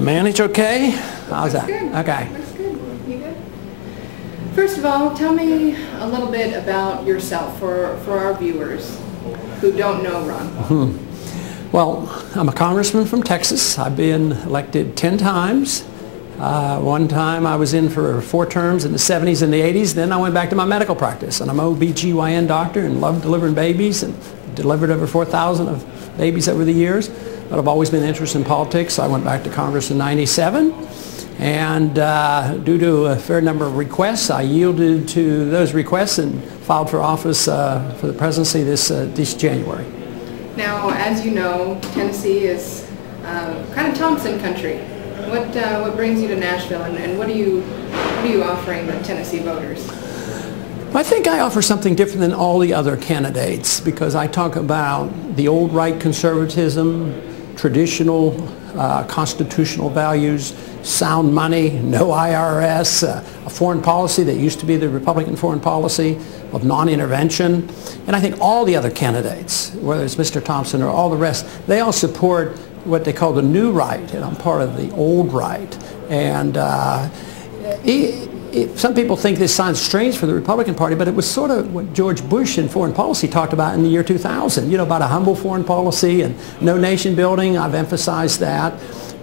I manage okay? How's that? Good. Okay. Looks good. You good? First of all, tell me a little bit about yourself for our viewers who don't know Ron. Well, I'm a congressman from Texas. I've been elected 10 times. One time I was in for 4 terms in the 70s and the 80s. Then I went back to my medical practice. And I'm an OB/GYN doctor and love delivering babies and delivered over 4,000 of babies over the years. But I've always been interested in politics. I went back to Congress in '97. And due to a fair number of requests, I yielded to those requests and filed for office for the presidency this January. Now, as you know, Tennessee is kind of Thompson country. What brings you to Nashville, and what are you offering the Tennessee voters? I think I offer something different than all the other candidates because I talk about the old right conservatism, traditional constitutional values, sound money, no IRS, a foreign policy that used to be the Republican foreign policy of non-intervention. And I think all the other candidates, whether it's Mr. Thompson or all the rest, they all support what they call the new right, and I'm part of the old right. And some people think this sounds strange for the Republican Party, but it was sort of what George Bush in foreign policy talked about in the year 2000, you know, about a humble foreign policy and no nation building. I've emphasized that.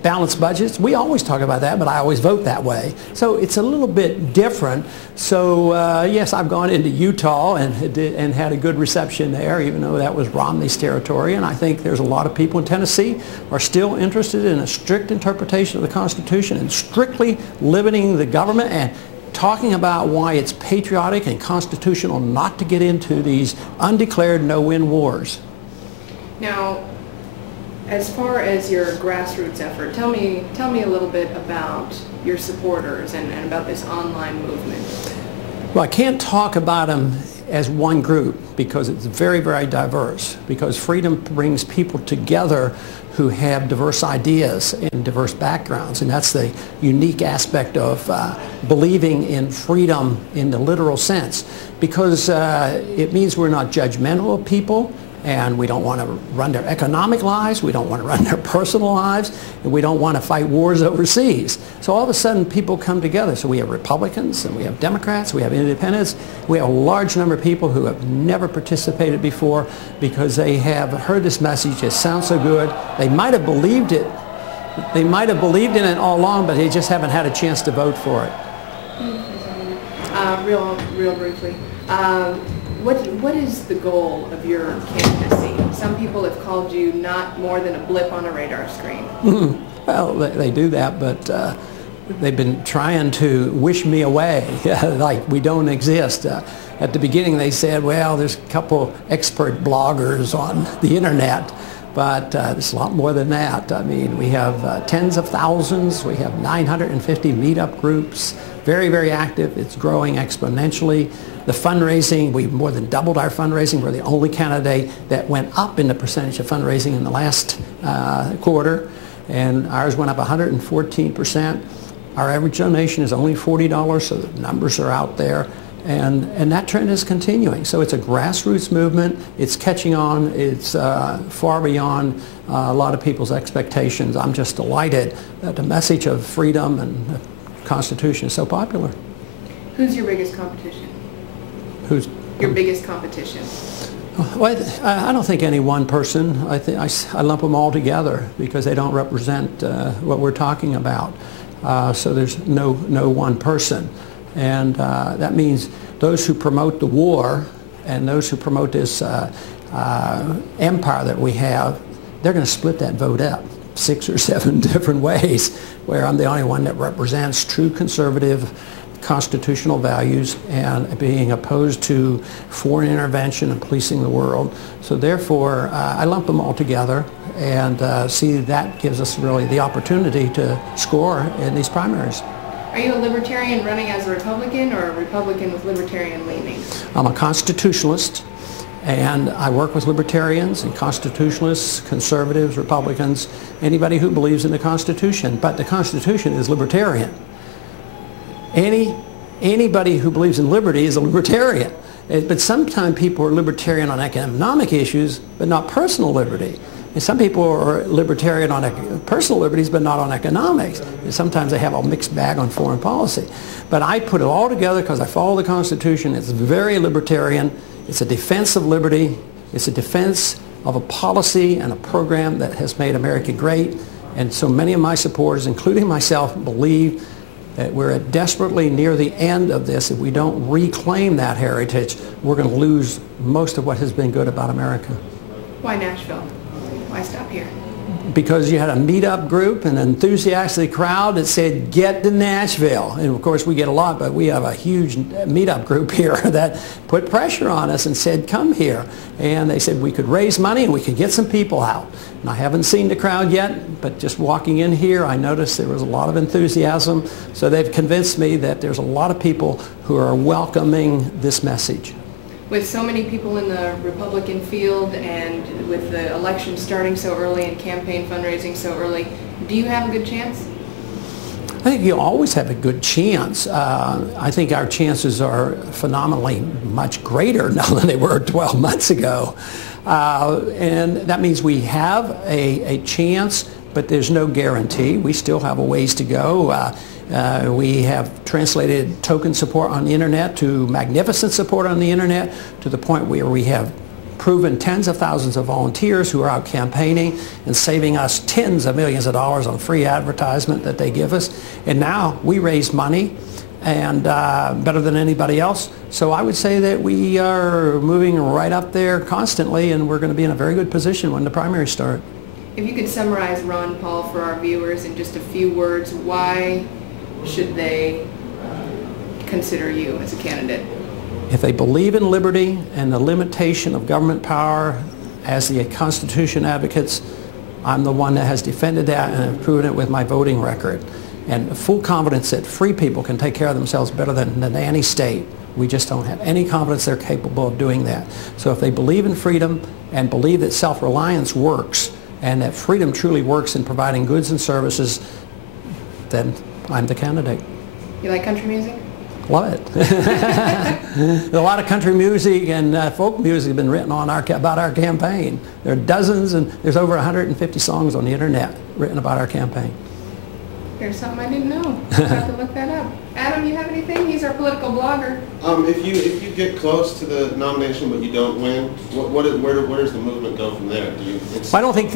Balanced budgets, we always talk about that, but I always vote that way. So it's a little bit different. So yes, I've gone into Utah and had a good reception there, even though that was Romney's territory. And I think there's a lot of people in Tennessee are still interested in a strict interpretation of the Constitution and strictly limiting the government and talking about why it's patriotic and constitutional not to get into these undeclared no-win wars. Now, as far as your grassroots effort, tell me a little bit about your supporters and about this online movement. Well, I can't talk about them as one group because it's very, very diverse, because freedom brings people together who have diverse ideas and diverse backgrounds, and that's the unique aspect of believing in freedom in the literal sense, because it means we're not judgmental of people, and we don't want to run their economic lives, we don't want to run their personal lives, and we don't want to fight wars overseas. So all of a sudden people come together. So we have Republicans, and we have Democrats, we have independents, we have a large number of people who have never participated before because they have heard this message, it sounds so good, they might have believed it, they might have believed in it all along, but they just haven't had a chance to vote for it. Real briefly. What is the goal of your candidacy? Some people have called you not more than a blip on a radar screen. Well, they do that, but they've been trying to wish me away, like we don't exist. At the beginning they said, well, there's a couple expert bloggers on the internet, but there's a lot more than that. I mean, we have tens of thousands, we have 950 meetup groups, very, very active. It's growing exponentially. The fundraising, we've more than doubled our fundraising. We're the only candidate that went up in the percentage of fundraising in the last quarter, and ours went up 114%. Our average donation is only $40, so the numbers are out there, and that trend is continuing. So it's a grassroots movement. It's catching on. It's far beyond a lot of people's expectations. I'm just delighted that the message of freedom and the Constitution is so popular. Who's your biggest competition? Who's your biggest competition? Well, I don't think any one person. I lump them all together because they don't represent what we're talking about. So there's no one person. And that means those who promote the war and those who promote this empire that we have, they're going to split that vote up 6 or 7 different ways, where I'm the only one that represents true conservative constitutional values and being opposed to foreign intervention and policing the world. So therefore, I lump them all together and see that gives us really the opportunity to score in these primaries. Are you a libertarian running as a Republican or a Republican with libertarian leanings? I'm a constitutionalist, and I work with libertarians and constitutionalists, conservatives, Republicans, anybody who believes in the Constitution. But the Constitution is libertarian. Anybody who believes in liberty is a libertarian. But sometimes people are libertarian on economic issues, but not personal liberty. And some people are libertarian on personal liberties, but not on economics. And sometimes they have a mixed bag on foreign policy. But I put it all together because I follow the Constitution. It's very libertarian. It's a defense of liberty. It's a defense of a policy and a program that has made America great. And so many of my supporters, including myself, believe that we're desperately near the end of this. If we don't reclaim that heritage, we're going to lose most of what has been good about America. Why Nashville? Why stop here? Because you had a meetup group, an enthusiastic crowd that said, get to Nashville. And of course we get a lot, but we have a huge meetup group here that put pressure on us and said, come here. And they said we could raise money and we could get some people out. And I haven't seen the crowd yet, but just walking in here, I noticed there was a lot of enthusiasm. So they've convinced me that there's a lot of people who are welcoming this message. With so many people in the Republican field and with the election starting so early and campaign fundraising so early, do you have a good chance? I think you always have a good chance. I think our chances are phenomenally much greater now than they were 12 months ago. And that means we have a chance, but there's no guarantee. We still have a ways to go. We have translated token support on the internet to magnificent support on the internet, to the point where we have proven tens of thousands of volunteers who are out campaigning and saving us tens of millions of dollars on free advertisement that they give us. And now we raise money, and better than anybody else. So I would say that we are moving right up there constantly, and we're going to be in a very good position when the primaries start. If you could summarize Ron Paul for our viewers in just a few words, why should they consider you as a candidate? If they believe in liberty and the limitation of government power, as the Constitution advocates, I'm the one that has defended that and have proven it with my voting record. And full confidence that free people can take care of themselves better than any state. We just don't have any confidence they're capable of doing that. So if they believe in freedom and believe that self-reliance works and that freedom truly works in providing goods and services, then I'm the candidate. You like country music? Love it. There's a lot of country music and folk music have been written on about our campaign. There are dozens, and there's over 150 songs on the internet written about our campaign. Here's something I didn't know. I'll have to look that up. Adam, you have anything? He's our political blogger. If you get close to the nomination but you don't win, where does the movement go from there? I don't think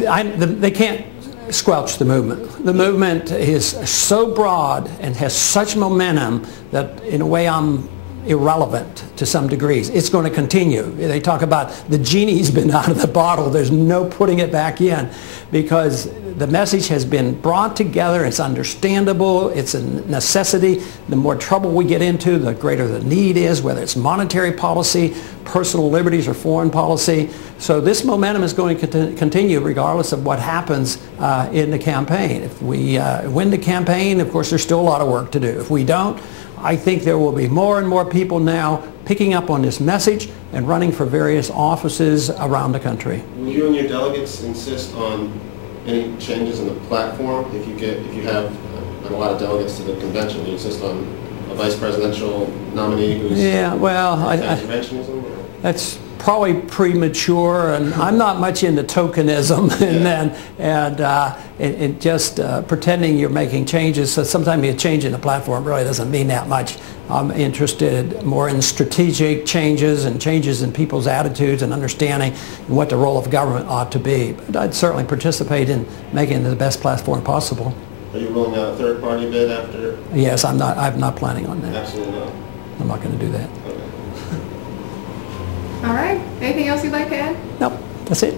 they can't squelch the movement. The movement is so broad and has such momentum that in a way I'm irrelevant to some degrees. It's going to continue. They talk about the genie's been out of the bottle. There's no putting it back in, because the message has been brought together. It's understandable. It's a necessity. The more trouble we get into, the greater the need is, whether it's monetary policy, personal liberties, or foreign policy. So this momentum is going to continue regardless of what happens in the campaign. If we win the campaign, of course, there's still a lot of work to do. If we don't, I think there will be more and more people now picking up on this message and running for various offices around the country. Will you and your delegates insist on any changes in the platform? If you have a lot of delegates to the convention, you insist on a vice presidential nominee who's interventionism? That's probably premature, and I'm not much into tokenism and just pretending you're making changes. So sometimes a change in the platform really doesn't mean that much. I'm interested more in strategic changes and changes in people's attitudes and understanding what the role of government ought to be. But I'd certainly participate in making it the best platform possible. Are you ruling out a third-party bid after? Yes, I'm not planning on that. Absolutely not. I'm not going to do that. Okay. All right. Anything else you'd like to add? Nope, that's it.